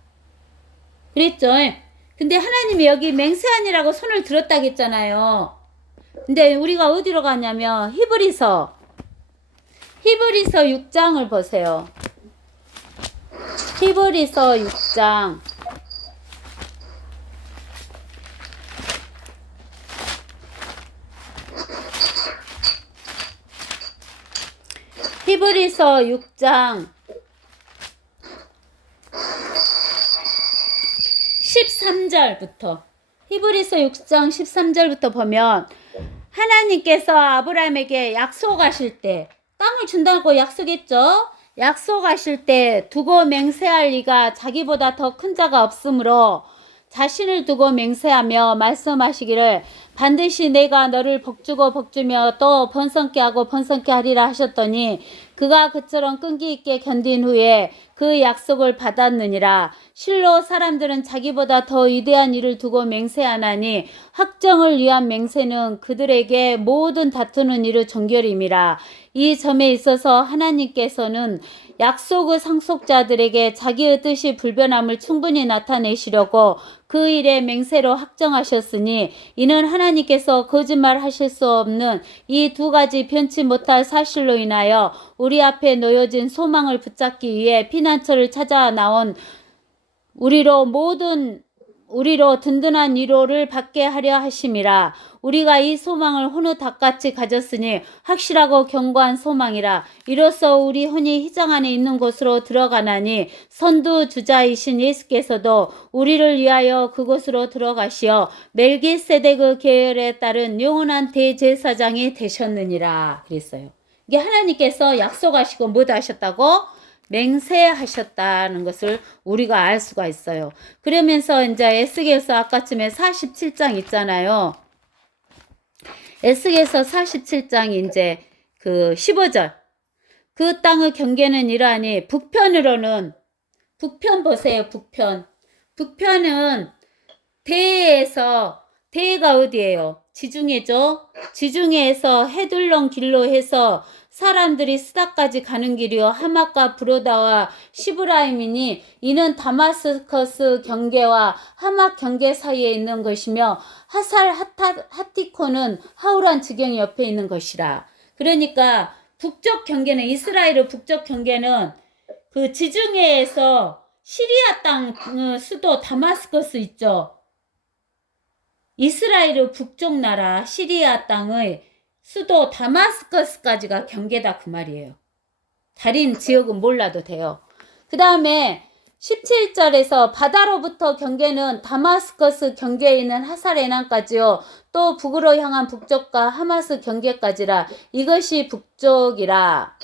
그랬죠. 근데 하나님이 여기 맹세하니라고 손을 들었다고 했잖아요. 근데 우리가 어디로 가냐면 히브리서 6장을 보세요. 히브리서 6장 히브리서 6장 13절부터 히브리서 6장 13절부터 보면 하나님께서 아브라함에게 약속하실 때 땅을 준다고 약속했죠. 약속하실 때 두고 맹세할 리가 자기보다 더 큰 자가 없으므로 자신을 두고 맹세하며 말씀하시기를 반드시 내가 너를 복주고 복주며 또 번성케 하고 번성케 하리라 하셨더니 그가 그처럼 끈기 있게 견딘 후에 그 약속을 받았느니라. 실로 사람들은 자기보다 더 위대한 일을 두고 맹세하나니 확정을 위한 맹세는 그들에게 모든 다투는 일의 종결임이라. 이 점에 있어서 하나님께서는 약속의 상속자들에게 자기의 뜻이 불변함을 충분히 나타내시려고 그 일에 맹세로 확정하셨으니 이는 하나님께서 거짓말하실 수 없는 이 두 가지 변치 못할 사실로 인하여 우리 앞에 놓여진 소망을 붙잡기 위해 피난처를 찾아 나온 우리로 든든한 위로를 받게 하려 하심이라. 우리가 이 소망을 혼의 닭같이 가졌으니 확실하고 견고한 소망이라. 이로써 우리 혼이 희장 안에 있는 곳으로 들어가나니 선두주자이신 예수께서도 우리를 위하여 그곳으로 들어가시어 멜기세덱의 계열에 따른 영원한 대제사장이 되셨느니라. 그랬어요. 이게 하나님께서 약속하시고 뭐 하셨다고? 맹세하셨다는 것을 우리가 알 수가 있어요. 그러면서 이제 에스겔서 아까쯤에 47장 있잖아요. 에스겔서 47장 이제 그 15절. 그 땅의 경계는 이러하니 북편 보세요. 북편은 대해가 어디예요? 지중해죠. 지중해에서 해둘렁 길로 해서 사람들이 스다까지 가는 길이요 하맛과 브로다와 시브라임이니 이는 다마스커스 경계와 하맛 경계 사이에 있는 것이며 하살 하티코는 하우란 지경 옆에 있는 것이라. 그러니까 북쪽 경계는 이스라엘의 북쪽 경계는 그 지중해에서 시리아 땅 수도 다마스커스 있죠. 이스라엘의 북쪽 나라 시리아 땅의 수도 다마스커스까지가 경계다 그 말이에요. 다른 지역은 몰라도 돼요. 그 다음에 17절에서 바다로부터 경계는 다마스커스 경계에 있는 하살에난까지요. 또 북으로 향한 북쪽과 하마스 경계까지라. 이것이 북쪽이라.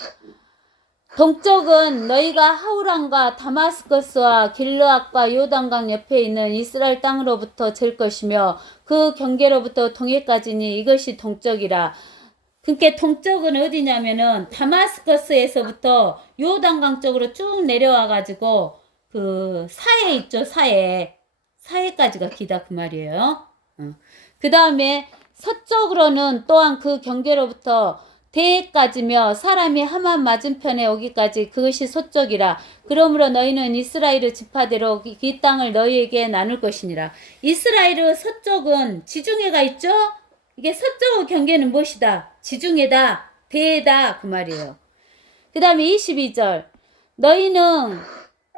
동쪽은 너희가 하우란과 다마스커스와 길르앗과 요단강 옆에 있는 이스라엘 땅으로부터 잴 것이며 그 경계로부터 동해까지니 이것이 동쪽이라. 그러니까 동쪽은 어디냐면은 다마스커스에서부터 요단강 쪽으로 쭉 내려와 가지고 그 사해 있죠. 사해까지가 기다 그 말이에요. 그 다음에 서쪽으로는 또한 그 경계로부터 대해까지며 사람이 하맛 맞은편에 오기까지 그것이 서쪽이라. 그러므로 너희는 이스라엘의 지파대로 이 땅을 너희에게 나눌 것이니라. 이스라엘의 서쪽은 지중해가 있죠. 이게 서쪽 경계는 무엇이다? 지중해다, 대해다 그 말이에요. 그 다음에 22절 너희는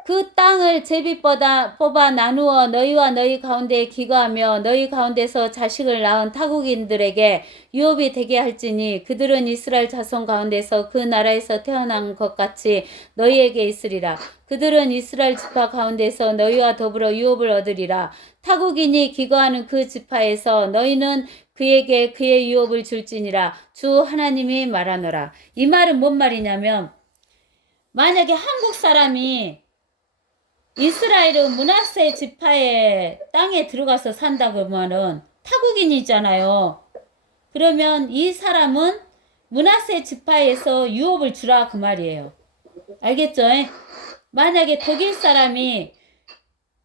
그 땅을 제비 뽑아 나누어 너희와 너희 가운데에 기거하며 너희 가운데서 자식을 낳은 타국인들에게 유업이 되게 할지니 그들은 이스라엘 자손 가운데서 그 나라에서 태어난 것 같이 너희에게 있으리라. 그들은 이스라엘 지파 가운데서 너희와 더불어 유업을 얻으리라. 타국인이 기거하는 그 지파에서 너희는 그에게 그의 유업을 줄지니라. 주 하나님이 말하노라. 이 말은 뭔 말이냐면 만약에 한국 사람이 이스라엘은 므낫세 지파의 땅에 들어가서 산다 그러면은 타국인이잖아요. 그러면 이 사람은 므낫세 지파에서 유업을 주라 그 말이에요. 알겠죠? 만약에 독일 사람이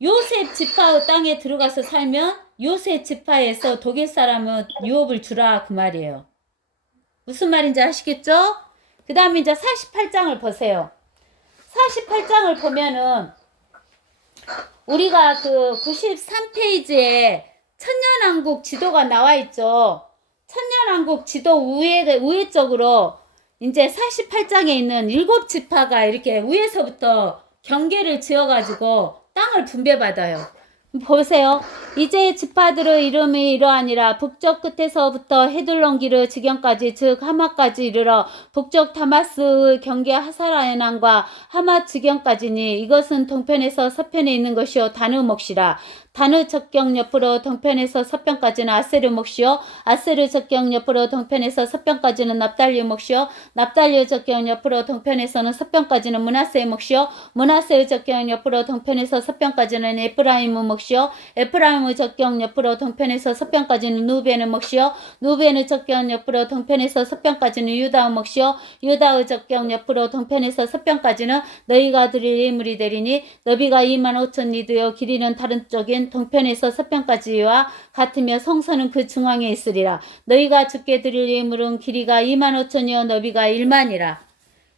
요셉 지파의 땅에 들어가서 살면 요셉 지파에서 독일 사람은 유업을 주라 그 말이에요. 무슨 말인지 아시겠죠? 그 다음에 이제 48장을 보세요. 48장을 보면은 우리가 그 93페이지에 천년왕국 지도가 나와 있죠. 천년왕국 지도 우회 쪽으로 이제 48장에 있는 7지파가 이렇게 위에서부터 경계를 지어가지고 땅을 분배받아요. 보세요. 이제 지파들의 이름이 이러하니라. 북쪽 끝에서부터 헤들론기르 지경까지 즉 하맛까지 이르러 북쪽 다마스의 경계 하사라에난과 하맛 지경까지니 이것은 동편에서 서편에 있는 것이요 다느 몫이라. 다느 적경 옆으로 동편에서 서편까지는 아세르 몫이요 아세르 적경 옆으로 동편에서 서편까지는 납달리 몫이요 납달리 적경 옆으로 동편에서는 서편까지는 므낫세 몫이요 므낫세 적경 옆으로 동편에서 서편까지는 에프라임 몫이요 에프라임 적경 옆으로 동편에서 서편까지는 누베는 몫이요 누베는 적경 옆으로 동편에서 서편까지는 유다 몫이요 유다의 적경 옆으로 동편에서 서편까지는 너희가 드릴 예물이 되리니 너비가 25,000리드요 길이는 다른 쪽인 동편에서 서편까지와 같으며 성소는 그 중앙에 있으리라. 너희가 주께 드릴 예물은 길이가 25,000이요 너비가 1만이라.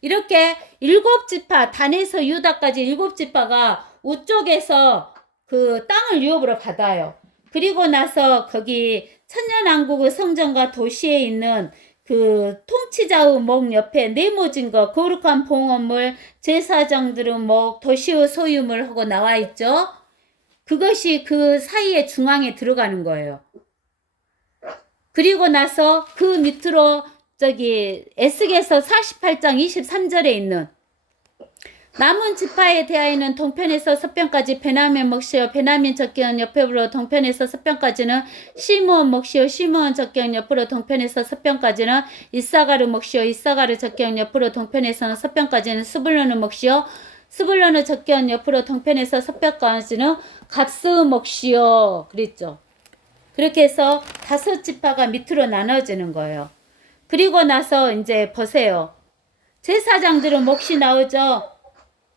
이렇게 7지파 단에서 유다까지 7지파가 우쪽에서 그 땅을 유업으로 받아요. 그리고 나서 거기 천년왕국의 성전과 도시에 있는 그 통치자의 목 옆에 네모진 거 거룩한 봉헌물 제사장들의 목 도시의 소유물 하고 나와 있죠. 그것이 그 사이에 중앙에 들어가는 거예요. 그리고 나서 그 밑으로 저기 에스겔서 48장 23절에 있는 남은 지파에 대하여는 동편에서 서편까지 베냐민 몫이요 베냐민 적경 옆으로 동편에서 서편까지는 시므온 몫이요 시므온 적경 옆으로 동편에서 서편까지는 이사가르 몫이요 이사가르 적경 옆으로 동편에서는 서편까지는 스불론의 몫이요 스불론의 적경 옆으로 동편에서 서편까지는 갓스의 몫이요 그랬죠. 그렇게 해서 5지파가 밑으로 나눠지는 거예요. 그리고 나서 이제 보세요. 제사장들은 몫이 나오죠.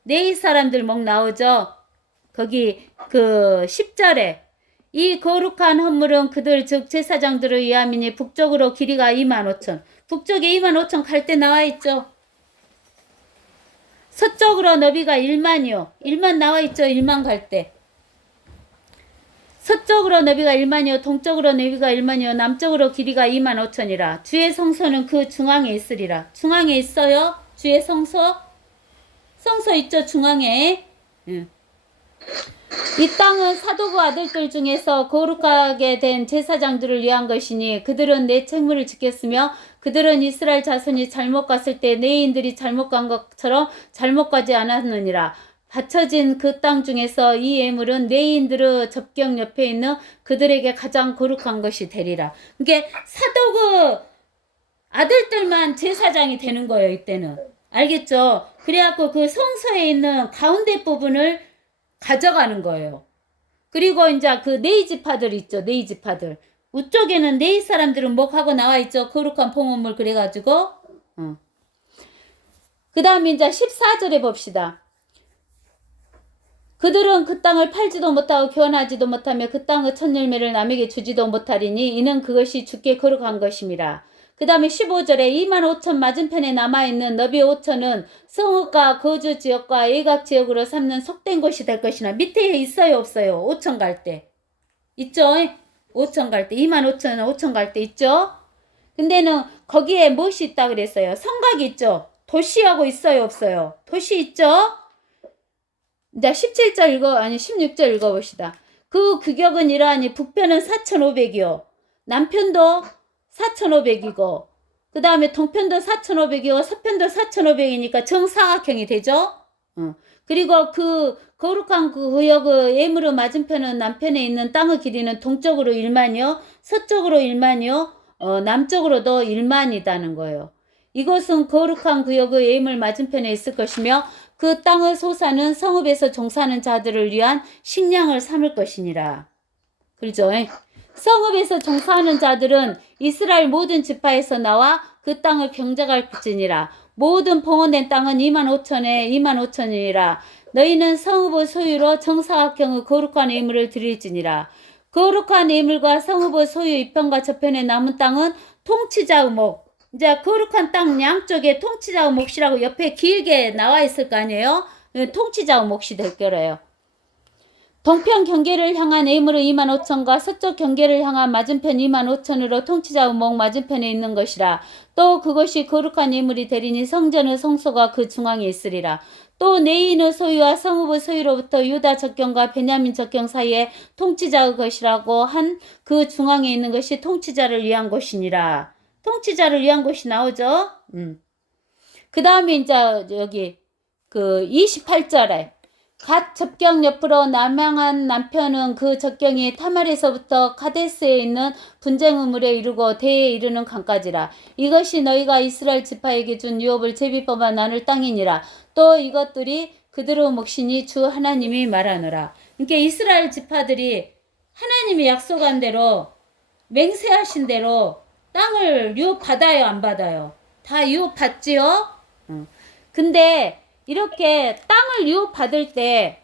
네이 사람들 목 나오죠. 거기 그 10절에 이 거룩한 헌물은 그들 즉 제사장들을 위함이니 북쪽으로 길이가 25,000. 북쪽에 25,000 갈 때 나와 있죠. 서쪽으로 너비가 1만이요. 1만 나와 있죠. 1만 갈 때. 서쪽으로 너비가 1만이요. 동쪽으로 너비가 1만이요. 남쪽으로 길이가 25,000이라. 주의 성소는 그 중앙에 있으리라. 중앙에 있어요. 주의 성소. 성소 있죠. 중앙에. 이 땅은 사도구 아들들 중에서 거룩하게 된 제사장들을 위한 것이니 그들은 내 책무를 지켰으며 그들은 이스라엘 자손이 잘못 갔을 때 레위인들이 잘못 간 것처럼 잘못 가지 않았느니라. 바쳐진 그 땅 중에서 이 예물은 레위인들의 접경 옆에 있는 그들에게 가장 거룩한 것이 되리라. 이게 사도구 아들들만 제사장이 되는 거예요. 이때는. 알겠죠? 그래갖고 그 성소에 있는 가운데 부분을 가져가는 거예요. 그리고 이제 그 네이 지파들 있죠. 네이 지파들. 우쪽에는 네이 사람들은 목하고 나와 있죠. 거룩한 봉헌물 그래가지고. 그 다음에 이제 14절에 봅시다. 그들은 그 땅을 팔지도 못하고 교환하지도 못하며 그 땅의 첫 열매를 남에게 주지도 못하리니 이는 그것이 주께 거룩한 것임이라. 그 다음에 15절에 25,000 맞은편에 남아있는 너비 5,000은 성읍과 거주 지역과 예각 지역으로 삼는 속된 곳이 될 것이나. 밑에 있어요 없어요? 5,000 갈 때 있죠. 5,000 갈 때 25,000은 5,000 갈 때 있죠. 근데는 거기에 무엇이 있다 그랬어요? 성곽이 있죠. 도시하고 있어요 없어요? 도시 있죠. 이제 17절 16절 읽어봅시다. 그 규격은 이러하니 북편은 4,500이요. 남편도 4,500이고 그 다음에 동편도 4,500이고 서편도 4,500이니까 정사각형이 되죠. 그리고 그 거룩한 그 구역의 예물의 맞은편은 남편에 있는 땅의 길이는 동쪽으로 1만이요. 서쪽으로 1만이요. 남쪽으로도 1만이다는 거예요. 이곳은 거룩한 구역의 예물 맞은편에 있을 것이며 그 땅의 소산은 성읍에서 종사하는 자들을 위한 식량을 삼을 것이니라. 그렇죠? 성읍에서 종사하는 자들은 이스라엘 모든 지파에서 나와 그 땅을 경작할지니라. 모든 봉헌된 땅은 25,000에 25,000이라. 너희는 성읍의 소유로 정사각형의 거룩한 예물을 드릴지니라. 거룩한 예물과 성읍의 소유 이편과 저편에 남은 땅은 통치자의 목. 이제 거룩한 땅 양쪽에 통치자의 몫이라고 옆에 길게 나와 있을 거 아니에요? 통치자의 몫이 될 거래요. 동편 경계를 향한 예물은 25,000과 서쪽 경계를 향한 맞은편 25,000으로 통치자의 목 맞은편에 있는 것이라. 또 그것이 거룩한 예물이 되리니 성전의 성소가 그 중앙에 있으리라. 또 레위인의 소유와 성읍의 소유로부터 유다 적경과 베냐민 적경 사이에 통치자의 것이라고 한 그 중앙에 있는 것이 통치자를 위한 곳이니라. 통치자를 위한 곳이 나오죠. 그 다음에 이제 여기 그 28절에 갓 접경 옆으로 남향한 남편은 그 접경이 타말에서부터 카데스에 있는 분쟁의 물에 이르고 대에 이르는 강까지라. 이것이 너희가 이스라엘 지파에게 준 유업을 제비뽑아 나눌 땅이니라. 또 이것들이 그들의 몫이니 주 하나님이 말하노라. 그러니까 이스라엘 지파들이 하나님이 약속한 대로 맹세하신 대로 땅을 유업받아요 안 받아요? 다 유업받지요? 근데 이렇게 땅을 유업받을 때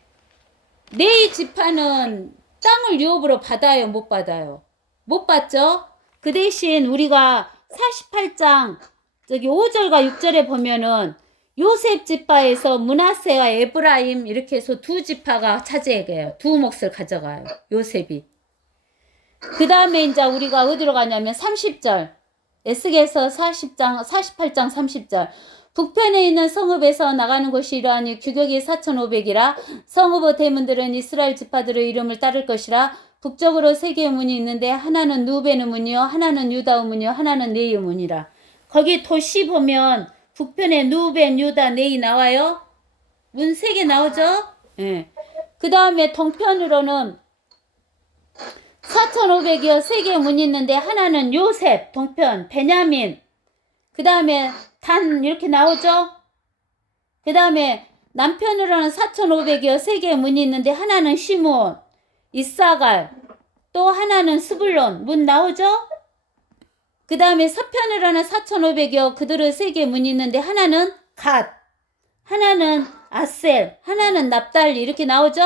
레위 지파는 땅을 유업으로 받아요 못 받아요? 못 받죠? 그 대신 우리가 48장 저기 5절과 6절에 보면은 요셉 지파에서 므낫세와 에브라임 이렇게 해서 두 지파가 차지해요. 두 몫을 가져가요. 요셉이. 그 다음에 이제 우리가 어디로 가냐면 30절. 에스겔서 48장 30절. 북편에 있는 성읍에서 나가는 곳이 이러하니 규격이 4,500이라. 성읍의 대문들은 이스라엘 지파들의 이름을 따를 것이라. 북쪽으로 세 개의 문이 있는데 하나는 누벤의 문이요, 하나는 유다의 문이요, 하나는 네의 문이라. 거기 도시 보면 북편에 누벤, 유다, 네이 나와요. 문 세 개 나오죠. 예. 그 다음에 동편으로는 4,500이요. 세 개의 문이 있는데 하나는 요셉, 동편, 베냐민. 그 다음에 단 이렇게 나오죠. 그 다음에 남편으로는 4,500이요. 세 개의 문이 있는데 하나는 시므온, 이사갈, 또 하나는 스불론. 문 나오죠. 그 다음에 서편으로는 4,500이요. 그들의 세 개의 문이 있는데 하나는 갓, 하나는 아셀, 하나는 납달리 이렇게 나오죠.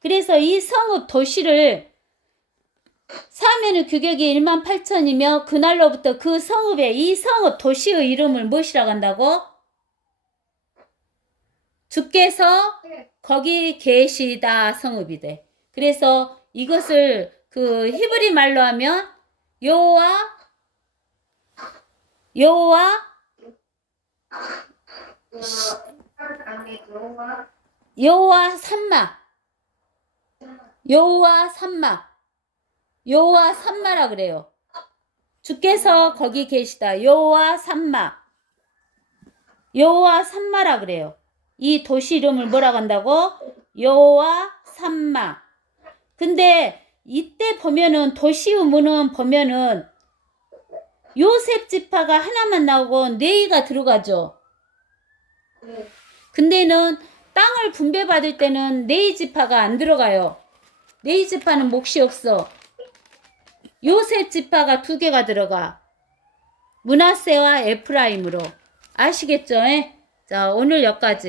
그래서 이 성읍 도시를 사면의 규격이 18,000이며 그날로부터 그 성읍에 이 성읍 도시의 이름을 무엇이라고 한다고? 주께서 거기 계시다 성읍이 돼. 그래서 이것을 그 히브리 말로 하면 여호와 삼마 여호와 삼마라 그래요. 주께서 거기 계시다. 여호와 삼마라 그래요. 이 도시 이름을 뭐라고 한다고? 여호와 삼마. 근데 이때 보면은 도시의 문은 보면은 요셉 지파가 하나만 나오고 레위가 들어가죠. 근데는 땅을 분배받을 때는 레위 지파가 안 들어가요. 레위 지파는 몫이 없어. 요셉 지파가 2개가 들어가. 므낫세와 에프라임으로. 아시겠죠? 자, 오늘 여기까지.